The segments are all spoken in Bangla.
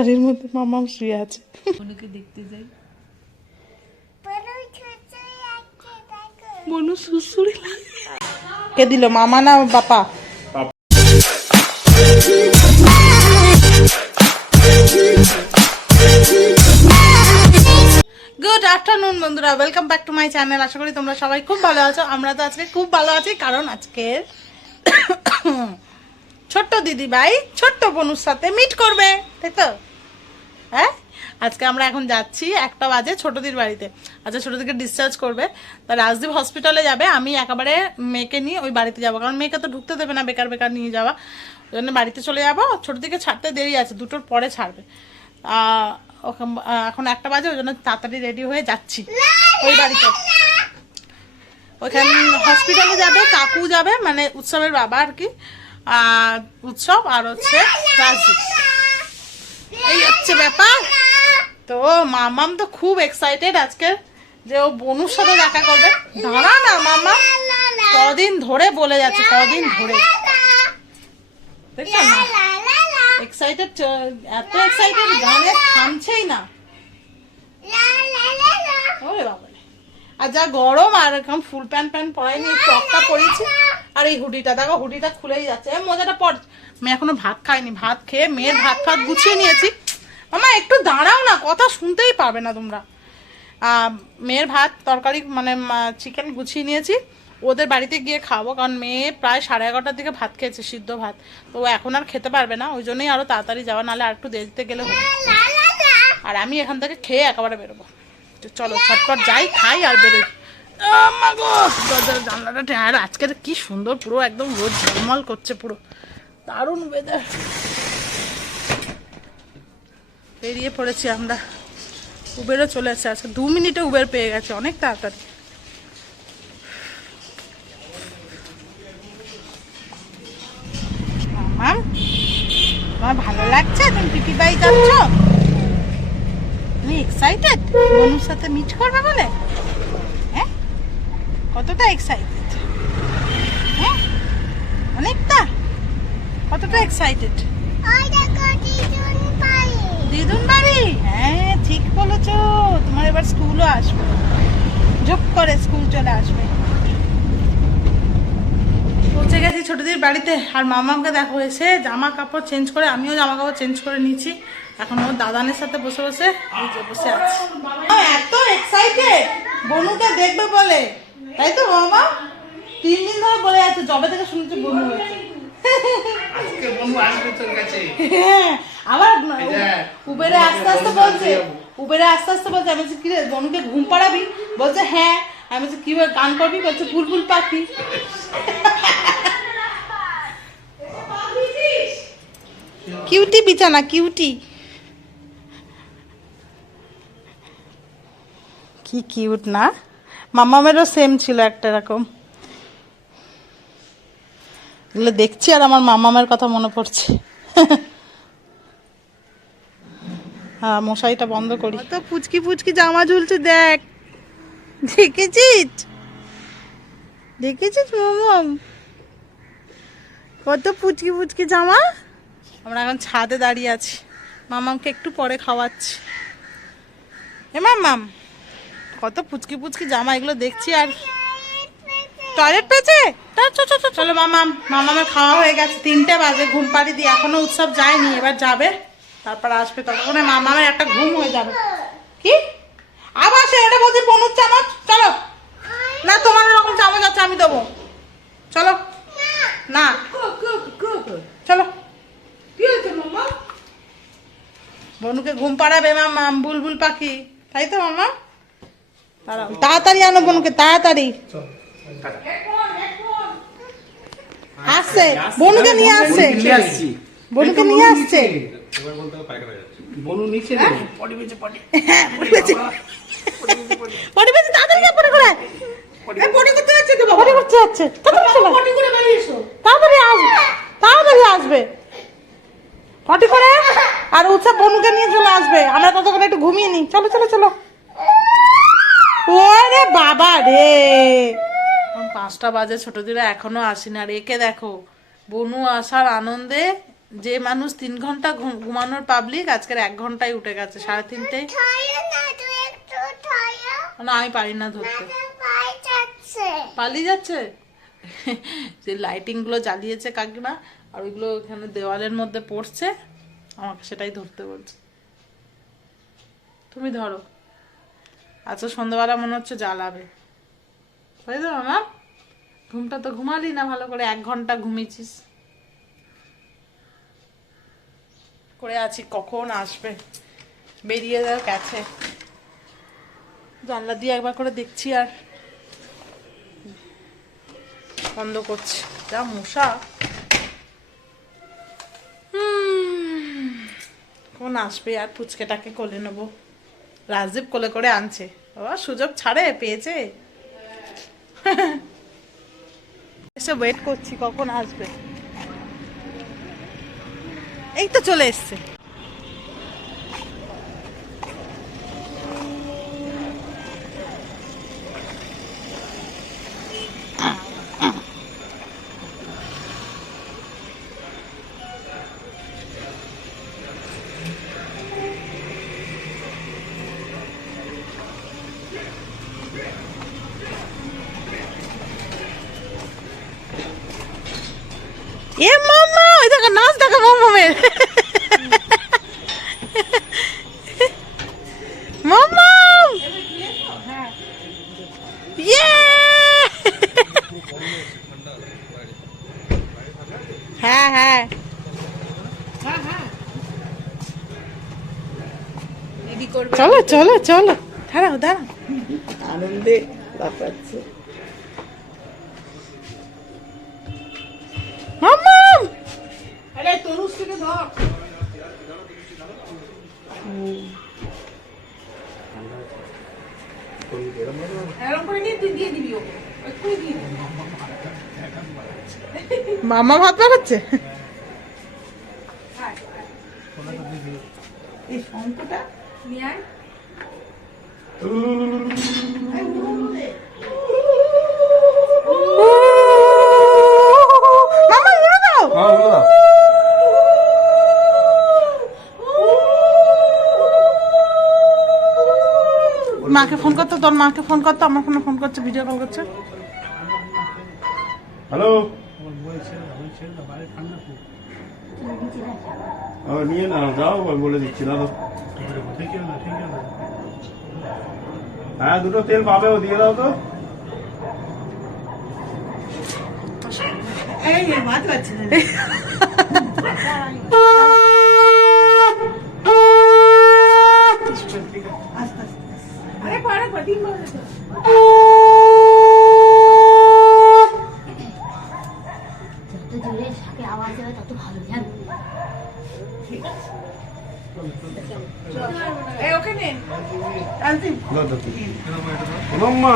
মশারির মধ্যে মামাম শুয়ে আছে। বনুকে দেখতে যাই। বনু সুসুরি কে দিল মামা না বাপা? গুড আফটারনুন বন্ধুরা। Welcome back to my channel আশা করি তোমরা সবাই খুব ভালো আছো। আমরা তো আজকে খুব ভালো আছি কারণ আজকে ছোট্ট দিদি ভাই ছোট্ট বনুর সাথে মিট করবে তাই তো? আজকে আমরা এখন যাচ্ছি একটা বাজে ছোটদির বাড়িতে। আচ্ছা ছোটদিকে ডিসচার্জ করবে। তা রাজদীপ হসপিটালে যাবে, আমি একেবারে মেয়েকে নিয়ে ওই বাড়িতে যাব। কারণ মেয়েকে তো ঢুকতে দেবে না, বেকার বেকার নিয়ে যাওয়া। ওই জন্য বাড়িতে চলে যাব। ছোটদিকে ছাড়তে দেরি আছে, দুটোর পরে ছাড়বে। এখন একটা বাজে, ওই জন্য তাড়াতাড়ি রেডি হয়ে যাচ্ছি ওই বাড়িতে। ওইখানে হসপিটালে যাবে, কাকু যাবে মানে উৎসবের বাবা আর কি। উৎসব আর হচ্ছে রাজদীপ। এই হচ্ছে ব্যাপার। তো মামাম তো খুব এক্সাইটেড আজকে যে ও বনুর সাথে দেখা করবে। দাঁড়া না মামা কদিন ধরে বলে যাচ্ছে, কদিন ধরে। এক্সাইটেড এত এক্সাইটেড থামছেই না। আর যা গরম, আর ফুল প্যান্ট প্যান্ট পরেছি। আর এই হুডিটা, দেখো হুডিটা খুলেই যাচ্ছে। পর মেয়ে এখনও ভাত খাইনি, ভাত খেয়ে মেয়ের ভাত ফাত গুছিয়ে নিয়েছি। মামা একটু দাঁড়াও না, কথা শুনতেই পাবে না তোমরা। মেয়ের ভাত, তরকারি মানে চিকেন গুছিয়ে নিয়েছি। ওদের বাড়িতে গিয়ে খাব, কারণ মেয়ে প্রায় সাড়ে এগারোটার দিকে ভাত খেয়েছে, সিদ্ধ ভাত। তো ও এখন আর খেতে পারবে না, ওই জন্যই আরও তাড়াতাড়ি যাওয়া, নাহলে আর একটু দেরিতে গেলে আর আমি এখান থেকে খেয়ে একেবারে বেরোবো। তো চলো ছটপট যাই, খাই আর বেরোই। জানলাটা আর আজকের কি সুন্দর পুরো, একদম রোদ ঝলমল করছে পুরো। দারুণ ওয়েদার বেরিয়ে পড়েছি আমরা। উবেরও চলে এসেছে আজকে দু মিনিটে উবের পেয়ে গেছে, অনেক তাড়াতাড়ি। মামাম তোমার ভালো লাগছে? তুমি পিপি বাই যাচ্ছ? তুমি এক্সাইটেড বনুর সাথে মিট করবে বলে? হ্যাঁ? কতটা এক্সাইটেড হ্যাঁ? অনেকটা? কতটা এক্সাইটেড দিদুন বাড়ি? হ্যাঁ ঠিক বলেছ। তোমার এবার স্কুলও আসবে। যোগ করে স্কুল চলে আসবে। পৌঁছে গেছি ছোটদের বাড়িতে। আর মামাকে দেখো এসে জামা কাপড় চেঞ্জ করে আমিও জামা কাপড় চেঞ্জ করে নিয়েছি। এখন ওর দাদানের সাথে বসে বসে এই যে বসে আছে। এত এক্সাইটেড বনুকে দেখবে বলে। তাই তো মামা? তিন দিন ধরে বলে আছে জবে থেকে শুনেছি বনু হয়েছে। আজকে বন্ধু আসবে তোর কাছে। হ্যাঁ, আবার উবেরে আস্তে আস্তে বলছে উবেরে আস্তে আস্তে বলছে আমি কি বনুকে ঘুম পাড়াবি? বলছে হ্যাঁ। আমি বলছি কি গান করবি? বলছে বুলবুল পাখি। কিউটি বিছানা কিউটি। কি কিউট না? মামামেরও সেম ছিল একটা এরকম এগুলো দেখছি আর আমার মামামের কথা মনে পড়ছে। হ্যাঁ মশারিটা বন্ধ করি। তো পুচকি পুচকি জামা ঝুলছে, দেখ। দেখেছিস? দেখেছিস মামাম কত পুচকি পুচকি জামা? আমরা এখন ছাদে দাঁড়িয়ে আছি। মামামকে একটু পরে খাওয়াচ্ছি। এ মামাম, কত পুচকি পুচকি জামা, এগুলো দেখছি আর টয়লেট পেয়েছে? চলো মামাম, মামামের খাওয়া হয়ে গেছে। তিনটে বাজে, ঘুম পাড়ি দিয়ে এখনও উৎসব যায়নি, এবার যাবে। তারপর আসবে ততক্ষণে মামামের একটা ঘুম হয়ে যাবে। কি? আবার সে এটা বলছি পনুর চামচ চলো। না তোমার এরকম চামচ আছে আমি দেবো। চলো। না। চলো। বনুকে ঘুম পাড়াবে মামা বুলবুল পাখি। তাই তো মামা তাড়াতাড়ি আনো বনুকে তাড়াতাড়ি। আসছে। বনুকে নিয়ে আসছে। বনুকে নিয়ে আসছি। বনুকে নিয়ে আসছে বনু নিচে? নেই বেঁচে পটি। পড়ে গেছে পড়ে তাড়াতাড়ি যা পড়ে করে। পড়ে করতে যাচ্ছে তো পড়ে করতে যাচ্ছে। তাড়াতাড়ি চলো। করে বেরিয়ে এসো। তাড়াতাড়ি আসবে তাড়াতাড়ি আসবে। পটি করে। আর উৎসব বনুকে নিয়ে চলে আসবে। আমরা ততক্ষণ একটু ঘুমিয়ে নিই। চলো চলো চলো। ওরে বাবা রে। পাঁচটা বাজে ছোট দিরা এখনও আসেনি। আর একে দেখো বনু আসার আনন্দে যে মানুষ তিন ঘণ্টা ঘুম- ঘুমানোর পাবলিক আজকের এক ঘন্টায় উঠে গেছে সাড়ে তিনটে। না আমি পারি না ধরতে। পালিয়ে যাচ্ছে? যে লাইটিংগুলো জ্বালিয়েছে কাকিমা আর ওইগুলো এখানে দেওয়ালের মধ্যে পড়ছে আমাকে সেটাই ধরতে বলছে। তুমি ধরো। আচ্ছা সন্ধ্যাবেলা মনে হচ্ছে জ্বালাবে। তাই তো মামা ঘুমটা তো ঘুমালি না ভালো করে এক ঘণ্টা ঘুমিয়েছিস। করে আছি, কখন আসবে? বেরিয়ে যাও গেছে জানলা দিয়ে একবার করে দেখছি আর। বন্ধ করছি। যা মশা। কোন আসবে আর পুচকেটাকে কোলে নেব? রাজদীপ কোলে করে আনছে। বাবা, সুযোগ ছাড়ে? পেয়েছে? এসে ওয়েট করছি, কখন আসবে? এই তো চলে এসছে এ মামা ওই দেখো নাচ দেখো মামামের মামাম ইয়ে হ্যাঁ। হ্যাঁ চলো চলো চলো। দাঁড়াও দাঁড়াও। আনন্দে লাফাচ্ছে মামাম! আরে তরুষ থেকে ধর। এরকম করে নিয়ে তুই দিয়ে দিবি ওকে। এক্ষুনি দিয়ে দিবি। মামা ভাত বানাচ্ছে? দাও। মাকে ফোন করতো তোর মাকে ফোন করতো আমার ফোনে ফোন করছে ভিডিও কল করছে। হ্যালো। ও, নিয়ে না যাও আমি বলে দিচ্ছি দাদা হ্যাঁ দুটো তেল পাবে ও দিয়ে দাও তো এই মাছ পাচ্ছে না আস্তে আস্তে আরে পারে তিন বছর যত জোরে শাকে আওয়াজ হবে তত ভালো জান এই ওকে নে আনছি দাও, দাও, দাও। মাম্মা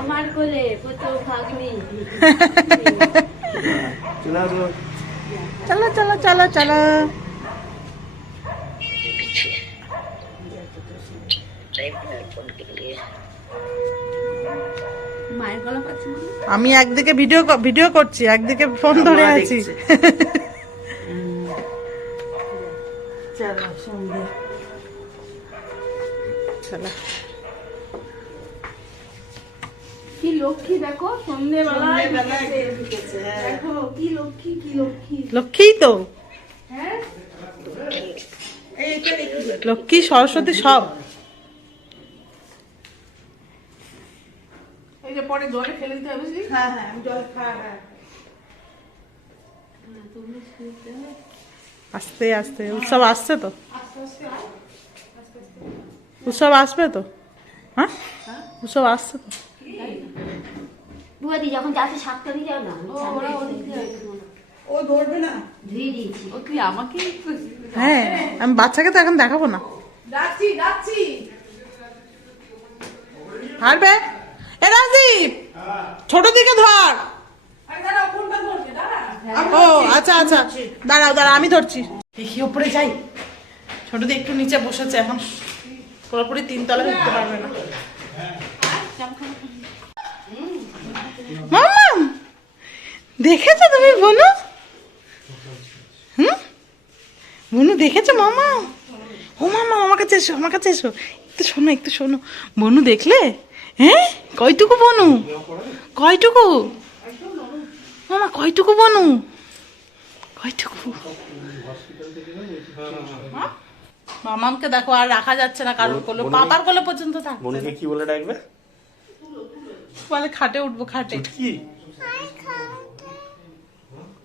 আমার কোলে প্রচুর ভাগ্নি। চলে চলো চলো চলো আমি একদিকে ভিডিও ভিডিও করছি একদিকে ফোন ধরে আছি। চলো। কি লক্ষ্মী দেখো হ্যাঁ। দেখো কি লক্ষ্মী কি লক্ষ্মী। লক্ষ্মী তো? হ্যাঁ। লক্ষ্মী সরস্বতী সব। এই যে পরে জলে ফেলে দিতে হবে হ্যাঁ হ্যাঁ জল খা হ্যাঁ। আস্তে আস্তে উৎসব আসছে তো? উৎসব আসবে তো? হ্যাঁ? উৎসব আসছে তো? বুয়াদি যখন যাচ্ছে সাতটা দিয়ে যাও না? ও ধরবে না? ধুয়ে দিয়েছি। ও তুই আমাকে হ্যাঁ আমি বাচ্চাকে তো এখন দেখাবো না। যাচ্ছি যাচ্ছি। হারবে? এ রাজীব ছোট দিকে ধর। দাঁড়া। ও আচ্ছা আচ্ছা। দাঁড়াও দাঁড়া আমি ধরছি। দেখি ওপরে যাই। ছোট দিয়ে একটু নিচে বসেছে এখন। পুরোপুরি তিনতলা উঠতে পারবে না মামাম দেখেছ তুমি বনু? হুম? বনু দেখেছ মামা? ও মামা আমার কাছে এসো আমার কাছে এসো। একটু শোনো একটু শোনো। বনু দেখলে? হ্যাঁ? কয়টুকু বনু? কয়টুকু? মামা কয়টুকু বনু? কয়টুকু? মামামকে দেখো আর রাখা যাচ্ছে না কারোর কোলে। পাপার কোলে পর্যন্ত থাকছে। বোনকে কি বলে ডাকবে? বলে খাটে উঠবো খাটে। চুটকি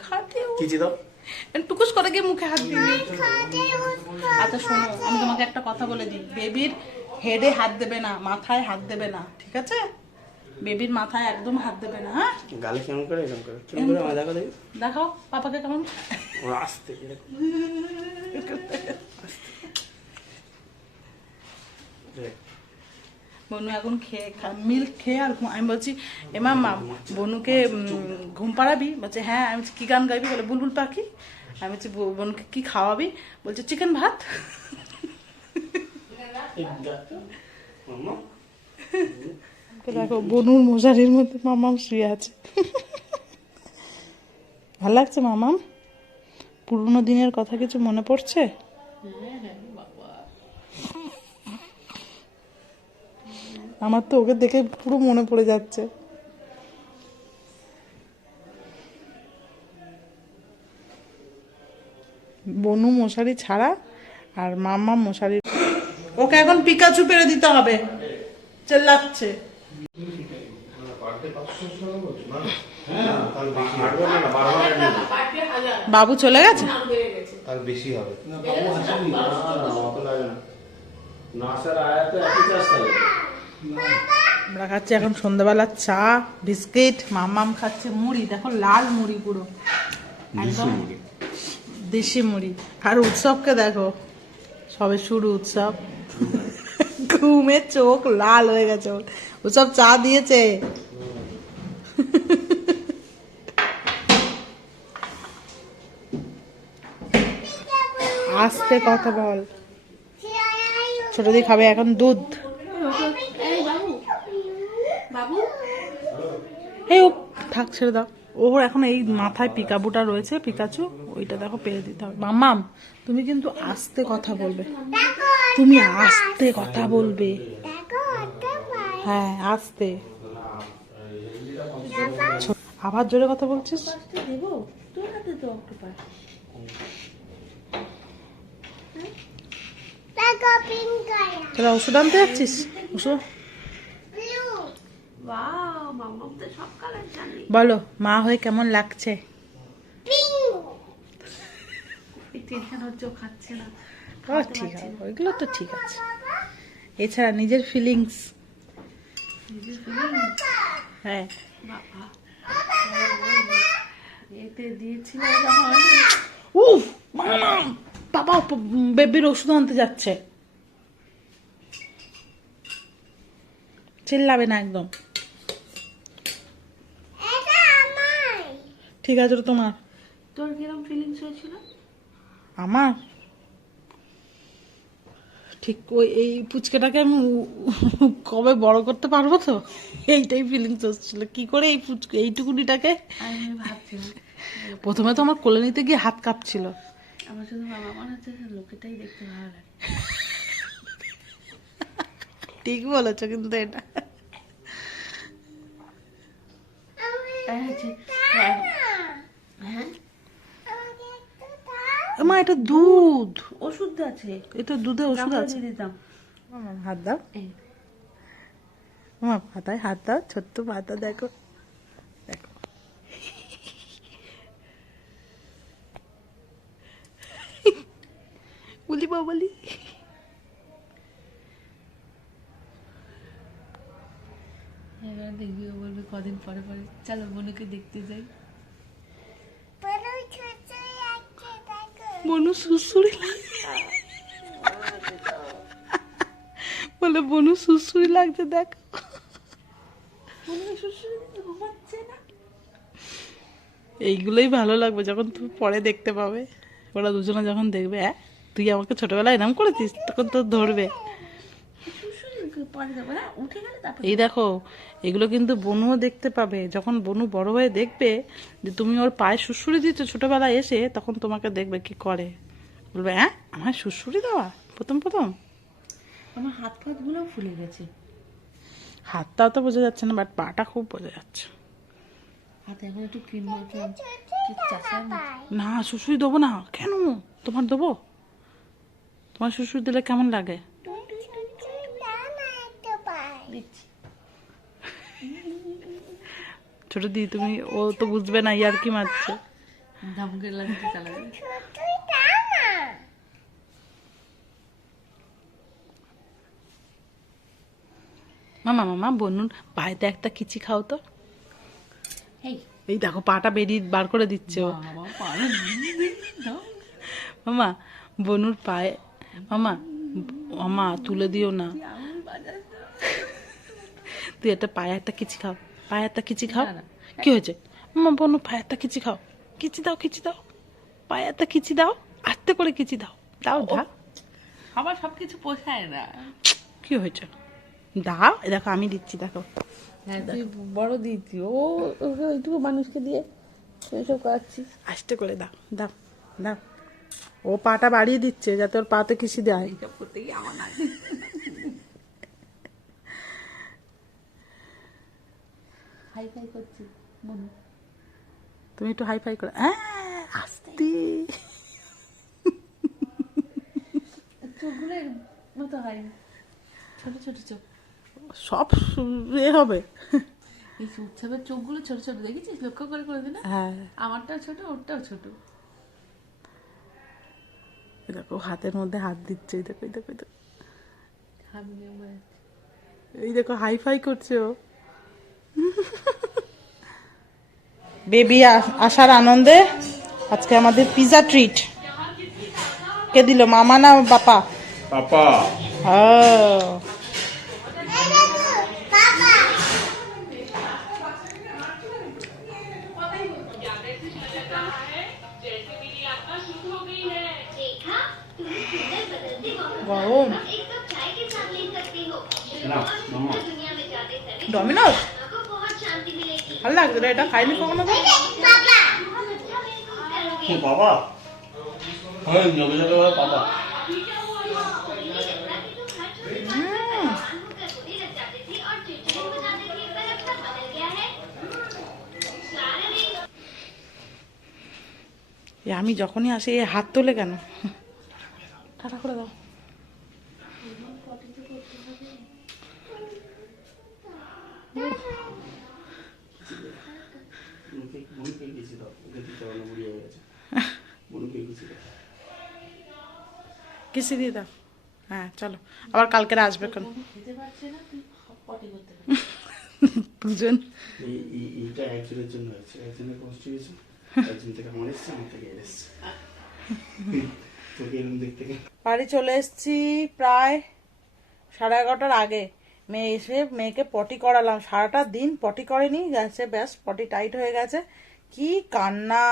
খাটে উঠবো। কিচি দাও টুকুস করে গিয়ে মুখে হাত দিবি আচ্ছা শোনো আমি তোমাকে একটা কথা বলে দিই। বেবির হেডে হাত দেবে না মাথায় হাত দেবে না ঠিক আছে? বেবির মাথায় একদম হাত দেবে না হ্যাঁ? গালে কেমন করে এরকম করে? কেমন করে। আমার দেখো দেখি। দেখাও পাপাকে কেমন? ও আসতে এরকম। দেখ, বনু এখন খেয়ে মিল্ক খেয়ে আর আমি বলছি এমা মা বনুকে ঘুম পাড়াবি? বলছে হ্যাঁ। আমি বলছি, কি গান গাইবি? বলে বুলবুল পাখি। আমি বলছি বনুকে কি খাওয়াবি? বলছে চিকেন ভাত। দেখ বনুর মশারির মধ্যে মামাম শুয়ে আছে। ভালো লাগছে মামাম? পুরোনো দিনের কথা কিছু মনে পড়ছে? আমার তো ওকে দেখে পুরো মনে পড়ে যাচ্ছে। বনু মশারি ছাড়া আর মামা মশারি। ওকে এখন পিকাচু পেরে দিতে হবে। চেল্লাচ্ছে। বাবু চলে গেছে? আর বেশি হবে। না, স্যার, আয়া তো। আমরা খাচ্ছি এখন সন্ধ্যাবেলা চা বিস্কিট মামাম খাচ্ছে মুড়ি। দেখো লাল মুড়ি পুরো। একদম দেশি মুড়ি। আর উৎসবকে দেখো সবে শুরু উৎসব। ঘুমে চোখ লাল হয়ে গেছে ওর। উৎসব চা দিয়েছে। আস্তে কথা বল। ছোট দি খাবে এখন দুধ এই বাবু বাবু এই ও থাক ছেড়ে দাও। ওর এখন এই মাথায় পিকাবুটা রয়েছে পিকাচু। ওইটা দেখো পেরে দিতে হবে। মাম্মাম তুমি কিন্তু আস্তে কথা বলবে। তুমি আস্তে কথা বলবে। হ্যাঁ আস্তে। আবার জোরে কথা বলছিস? তোরা ওষুধ আনতে যাচ্ছিস? ওষুধ বাহ মামা তো সব কালার জানে বলো মা হয়ে কেমন লাগছে? ও ঠিক আছে ওইগুলো তো ঠিক আছে। এছাড়া নিজের ফিলিংস হ্যাঁ। এতে দিয়েছিল উফ মামা বাবা বেবির ওষুধ আনতে যাচ্ছে। চিল্লাবে না একদম। ঠিক আছে তোমার। তোর কিরম ফিলিংস হয়েছিল? আমার? ঠিক ওই এই পুচকেটাকে আমি কবে বড় করতে পারব তো? এইটাই ফিলিংস হচ্ছিল। কি করে এই পুচকে এইটুকুনিটাকে প্রথমে তো আমার কোলে নিতে গিয়ে হাত কাঁপছিল। আমার শুধু বাবা মনে হচ্ছে লোকেটাই দেখতে ভালো লাগে। ঠিক বলেছ কিন্তু এটা। হ্যাঁ হ্যাঁ মা এটা দুধ। ওষুধ আছে। এটা দুধে ওষুধ আছে। দিতাম। হাত দাও। এই আমার পাতায় হাত দাও ছোট্ট পাতা দেখো। দেখো। বলি বাবলি এবার দেখবি ও বলবে কদিন পরে পরে। চলো বোনকে দেখতে যাই। বনু সুসুরি লাগছে। বলে বনু সুসুরি লাগছে দেখ। এইগুলোই ভালো লাগবে যখন তুমি পরে দেখতে পাবে। ওরা দুজনে যখন দেখবে হ্যাঁ তুই আমাকে ছোটবেলায় এরম করেছিস তখন তো ধরবে। পরে যাব। হ্যাঁ উঠে গেলে তারপর এই দেখো এগুলো কিন্তু বনুও দেখতে পাবে। যখন বনু বড় হয়ে দেখবে যে তুমি ওর পায়ে সুশুরি দিচ্ছ ছোটবেলায় এসে তখন তোমাকে দেখবে কি করে। বলবে হ্যাঁ আমার সুশুরি দেওয়া? প্রথম প্রথম? আমার হাত ফাতগুলো ফুলে গেছে। হাতটাও তো বোঝা যাচ্ছে না বাট পাটা খুব বোঝা যাচ্ছে। হাতে এখন একটু ক্রিম মাখলাম। না শ্বশুরি দেবো না। কেন? তোমার দেবো? তোমার শ্বশুর দিলে কেমন লাগে? দিচ্ছি। ছোট দি তুমি ও তো বুঝবে না ইয়ার কি মারছে? ধমকে লাগতে চালা মামা মামা বনুন পায়েতে একটা কিচি খাও তো। এই দেখো পাটা বেরিয়ে বার করে দিচ্ছে ও। মামা বনুর পায়ে মামা মামা তুলে দিও না। তুই একটা পায়ে একটা কিচি খাও পায়ে একটা কিচি খাও। কি হয়েছে? মামা বনু পায়ে একটা কিচি খাও। কিচি দাও কিচি দাও। পায়ে একটা কিচি দাও আস্তে করে কিচি দাও। দাও দাও আমার সব কিছু পোষায় না। কি হয়েছে? দাও দেখো আমি দিচ্ছি দেখো। হ্যাঁ বড় দিচ্ছি ও ওইটুকু মানুষকে দিয়ে এসব করাচ্ছিস। আস্তে করে দাও দাও দাও। ও পাটা বাড়িয়ে দিচ্ছে যাতে ওর পাতে কিসি দেয় এইসব করতে গিয়ে আমার হাই ফাই করছি মনে তুমি একটু হাই ফাই করে। হ্যাঁ আস্তে। চোখগুলো মতো হয় ছোট ছোট চোখ। সব এ হবে। এই উৎসবের চোখগুলো ছোট ছোট দেখেছিস? লক্ষ্য করে করে দিনা হ্যাঁ। আমারটাও ছোট ওরটাও ছোট। দেখো হাতের মধ্যে হাত দিচ্ছে এই দেখো এই দেখো এই দেখো। এই দেখো হাই ফাই করছে ও। বেবি আসার আনন্দে আজকে আমাদের পিজা ট্রিট কে দিল মামা না বাপা? বাপা ও। ভালো এটা খাইনি কখনো বাবা। হ্যাঁ এ আমি যখনই আসি এ হাত তোলে কেন? টাটা করে দাও বুনুকে বুনুকে কিছু দাও ওকে দিতে পারো না বুড়ি হয়ে গেছে বুনুকে কিছু দাও কিসি দিয়ে দাও হ্যাঁ চলো আবার কালকের আসবে কেন খেতে পারছে না তুই পটি করতে দুজন এই এই- এইটা একজনের জন্য হয়েছে একজনের কনস্টিটিউশন একজন থেকে আমার এসছে আমার থেকে এসছে তোকে এরকম দেখতে গেলে বাড়ি চলে এসেছি প্রায় সাড়ে এগারোটার আগে। মেয়ে এসে মেয়েকে পটি করালাম। সারাটা দিন পটি করেনি গেছে ব্যাস পটি টাইট হয়ে গেছে। কি কান্না!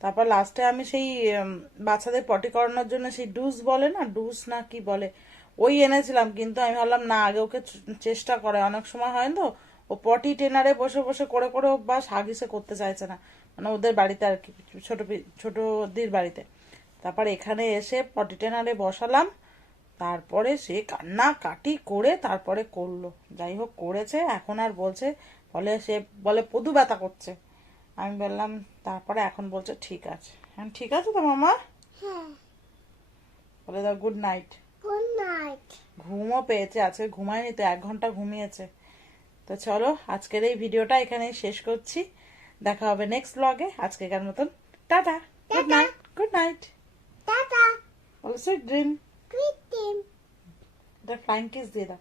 তারপর লাস্টে আমি সেই বাচ্চাদের পটি করানোর জন্য সেই ডুস বলে না ডুস না কি বলে, ওই এনেছিলাম, কিন্তু আমি ভাবলাম, না, আগে ওকে চেষ্টা করে। অনেক সময় হয় তো, ও পটি টেনারে বসে বসে করে করে অভ্যাস, হাগিসে করতে চাইছে না। মানে ওদের বাড়িতে আর কি, ছোট পি- ছোট দির বাড়িতে। তারপর এখানে এসে পটি টেনারে বসালাম। তারপরে সে কান্না কাটি করে তারপরে করল। যাই হোক, করেছে, এখন আর বলছে, বলে সে, বলে, পদু ব্যথা করছে। আমি বললাম তারপরে এখন বলছে ঠিক আছে। হ্যাঁ ঠিক আছে তো মামা? বলে দাও গুড নাইট। ঘুমও পেয়েছে আজকে ঘুমায়নি তো এক ঘণ্টা ঘুমিয়েছে। তো চলো আজকের এই ভিডিওটা এখানেই শেষ করছি। দেখা হবে নেক্সট ব্লগে আজকেকার মতন tata. Good night good night. বলো সুইট ড্রিম। এটা ফ্লাইং কিস দিয়ে দাও।